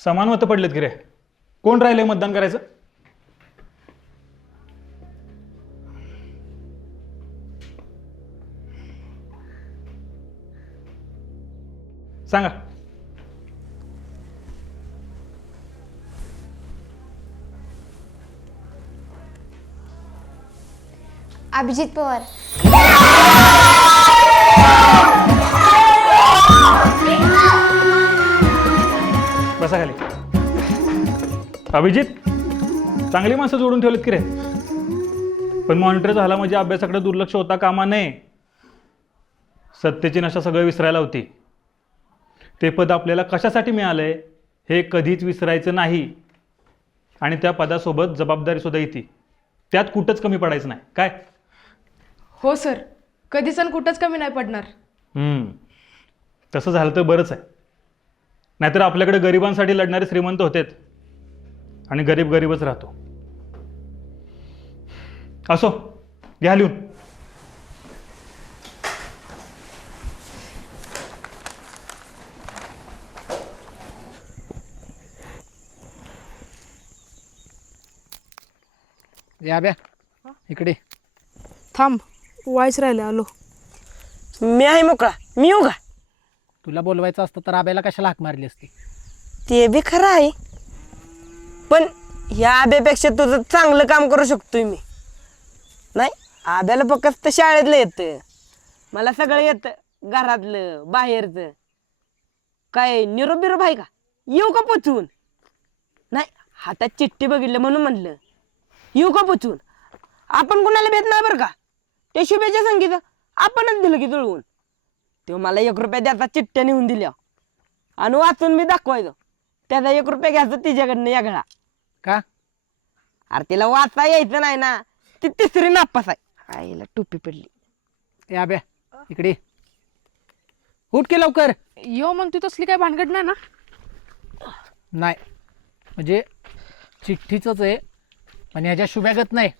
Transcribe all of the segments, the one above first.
समान मतं पडलेत की रे. कोण राहिले मतदान करायचं? सांगा. अभिजित पवार. बसा खाली. अभिजित, चांगली माणसं जोडून ठेवलीत की रे. पण मॉनिटर झाला म्हणजे अभ्यासाकडे दुर्लक्ष होता कामा नये. सत्तेची नशा सगळं विसरायला होती. ते पद आपल्याला कशासाठी मिळालंय हे कधीच विसरायचं नाही. आणि त्या पदासोबत जबाबदारी सुद्धा येते. त्यात कुठंच कमी पडायचं नाही. काय? हो सर, कधीच आणि कुठंच कमी नाही पडणार. तसं झालं तर बरंच आहे. नाहीतर आपल्याकडे गरिबांसाठी लढणारे श्रीमंत होतेत आणि गरीब गरीबच राहतो. असो, घ्या लिहून. या ब्या इकडे. थांब, वाईच राहिले, आलो. मी आहे मोकळा, मी येऊ का? तुला बोलवायचं असतं तर आब्याला कशाला हाक मारली असती? ते बी खरं आहे, पण ह्या आब्यापेक्षा तुझं चांगलं काम करू शकतोय मी. नाही, आब्याला फक्त शाळेतलं येतं, मला सगळं येतं, घरातलं बाहेरचं. काय निरोप बिरोप आहे का? येऊ का पोचवून? नाही, हातात चिठ्ठी बघितलं म्हणून म्हणलं येऊ का पोचवून. आपण कुणाला भेट नाही बरं का. त्या शुभेच्या संगीत आपणच दिलं की जुळवून. तो मला 1 रुपया द्यायचा चिठ्ठ्या नेऊन दिल्या आणि वाचून मी दाखवायचो. त्याचा 1 रुपया घ्यायचा तिच्याकडनं यागळा. का? अरे तिला वाचा यायचं नाही ना, ती तिसरी नापास आहे. आईला टोपी पडली. या ब्या इकडे. उठ की लवकर. यो मग तू तसली काय भानगड नाही ना? नाही म्हणजे चिठ्ठीचंच आहे, पण ह्याच्या शुभ्यागत नाही.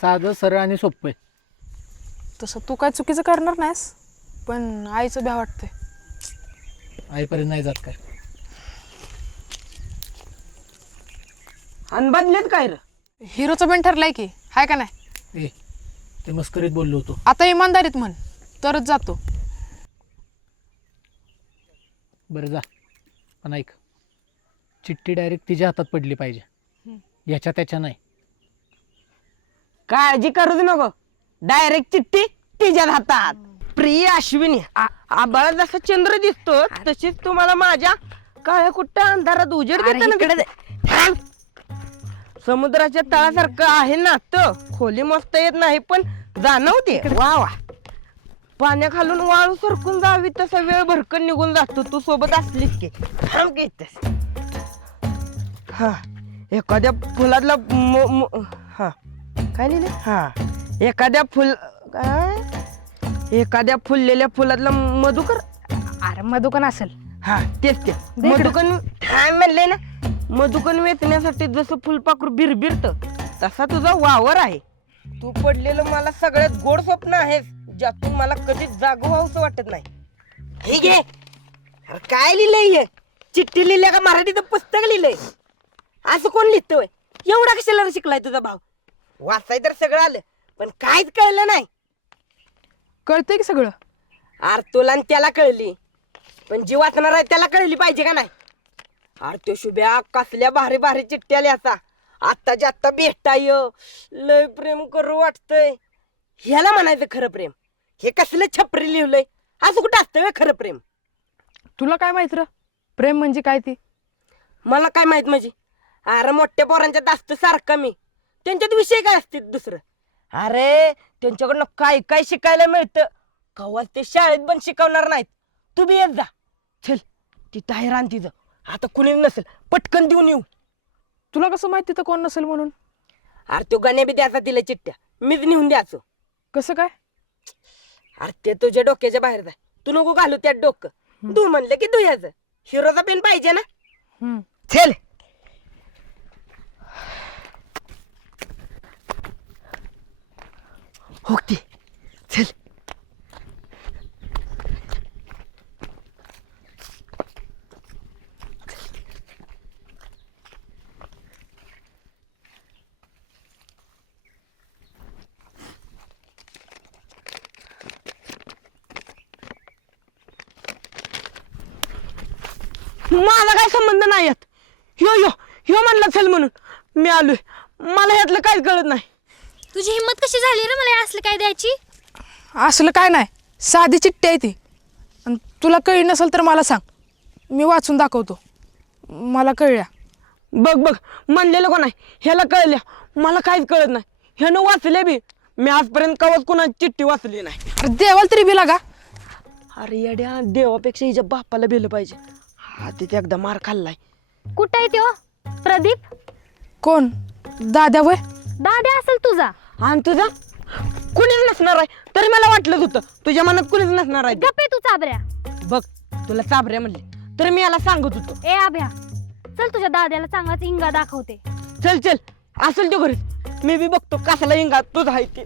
साधं सरळ आणि सोपं आहे. तसं तू काय चुकीचं करणार नाहीस, पण आईचं भ्या वाटतंय. आईपर्यंत नाही जात काय. आणि बदलेत काय र? हिरोचं पण ठरलंय की, हाय का नाही? ए ते मस्करीत बोललो होतो. आता इमानदारीत म्हण, तरच जातो. बरं जा, पण ऐक, चिठ्ठी डायरेक्ट तिच्या हातात पडली पाहिजे, याच्या त्याच्या नाही. काळजी करूच नको, डायरेक्ट चिठ्ठी तिच्या हातात. प्रिय अश्विनी, आबाळा जसा चंद्र दिसतो तशीच तुम्हाला माझ्या काळ्या कुट्टा अंधारात उजेड देताना. समुद्राच्या तळासारखं आहे ना, तर खोली मस्त येत नाही पण जाणवते. वा वा, पाण्याखालून वाळू सरकून जावी तसा वेळ भरकन निघून जातो तू सोबत असलीस की. थांब की इथेच. हा, एखाद्या फुलातला हा काय लिहिलं? हा, एखाद्या फुललेल्या फुलातला मधुकर. अरे मधुकन असेल. हा तेच ते मधुकन. म्हणले ना, मधुकन वेचण्यासाठी जसं फुलपाखरू बिरबिरत तसा तुझा वावर आहे. तू पडलेलं मला सगळ्यात गोड स्वप्न आहेस, ज्यातून मला कधीच जागो व्हावंसं वाटत नाही. हे घे. अरे काय लिहिलंय हे? चिठ्ठी लिहिल्या का मराठीचं पुस्तक लिहिलंय? असं कोण लिहितोय? एवढा कशाला शिकलाय तुझा भाऊ? वाचाय तर सगळं आलं, पण काहीच कळलं नाही. कळतंय की सगळं. अरे तुला आणि त्याला कळली, पण जी वाचणार आहे त्याला कळली पाहिजे का नाही? अरे तो शुभ्या कसल्या भारी भारी चिठ्ठ्या लिहायचा. आत्ताच्या आत्ता भेटाय, लय प्रेम करू वाटतंय. ह्याला म्हणायचं खरं प्रेम. हे कसलं छपरी लिहिलंय? असं कुठं असतं व्हय खरं प्रेम? तुला काय माहित र प्रेम म्हणजे काय ती? मला काय माहित म्हणजे? अरे मोठ्या पोरांच्यात असतं सारखं मी. त्यांच्यात विषय काय असतील दुसरं? अरे त्यांच्याकडनं काय काय शिकायला मिळतं, कवाच ते शाळेत पण शिकवणार नाहीत. तू बी येत जा. चल, तिथं आहे रान तिचं. आता कुणी नसेल, पटकन देऊन येऊ. तुला कसं माहिती तर कोण नसेल म्हणून? अरे तो गण्या बी द्यायचा तिला चिठ्ठ्या, मीच नेऊन द्यायचो. कसं काय? अरे ते तुझ्या डोक्याच्या बाहेर जाय, तू नको घालू त्यात डोकं. तू म्हणलं की तू यायचं. हिरोचा पेन पाहिजे ना. चल. ओके चल. माझा काय संबंध नाही यात. ह्यो म्हणला चल म्हणून मी आलोय. मला यातलं काहीच कळत नाही. तुझी हिंमत कशी झाली रे मला असलं काय द्यायची? असलं काय नाही, साधी चिठ्ठी आहे ती. आणि तुला कळली नसेल तर मला सांग, मी वाचून दाखवतो. मला कळल्या. बघ म्हणलेलं कोण आहे, ह्याला कळल्या. मला काहीच कळत नाही. ह्यानं वाचले बी. मी आजपर्यंत कवच कोणाची चिठ्ठी वाचली नाही. अरे देवाला तरी बी लागा. अरे येड्या, देवापेक्षा हिच्या बापाला भेलं पाहिजे. हा तिथे एकदा मार खाल्लाय. कुठं आहे त्यो प्रदीप? कोण? दाद्या वय? दाद्या असेल तुझा. आणि तुझा कुणीच नसणार आहे. तरी मला वाटलंच होतं तुझ्या मनात कुणीच नसणार आहे ते. गप्पे तू चाबऱ्या. बघ तुला चाबऱ्या म्हणले तर मी याला सांगत होतो. ए आभ्या, चल तुझ्या दाद्याला चांगलाच हिंगा दाखवते. चल असेल तो घरी. मी बी बघतो कसाला इंगा तुझा आहे ते.